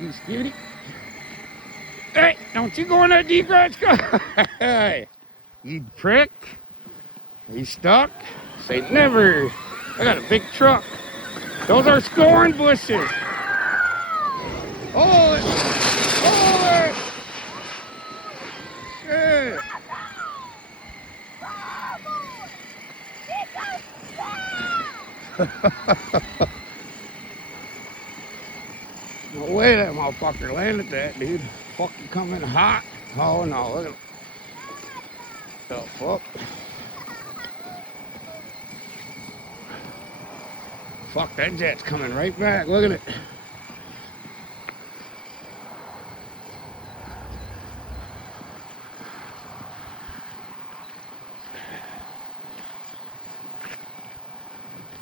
You skinny. Hey, don't you go in that deep grass. Hey, you prick. He's stuck. Say never. I got a big truck. Those are scoring bushes. Hold it. Hold it. Shit. No way that motherfucker landed that, dude. Fucking coming hot. Oh no, look at him. The fuck? Fuck, that jet's coming right back. Look at it.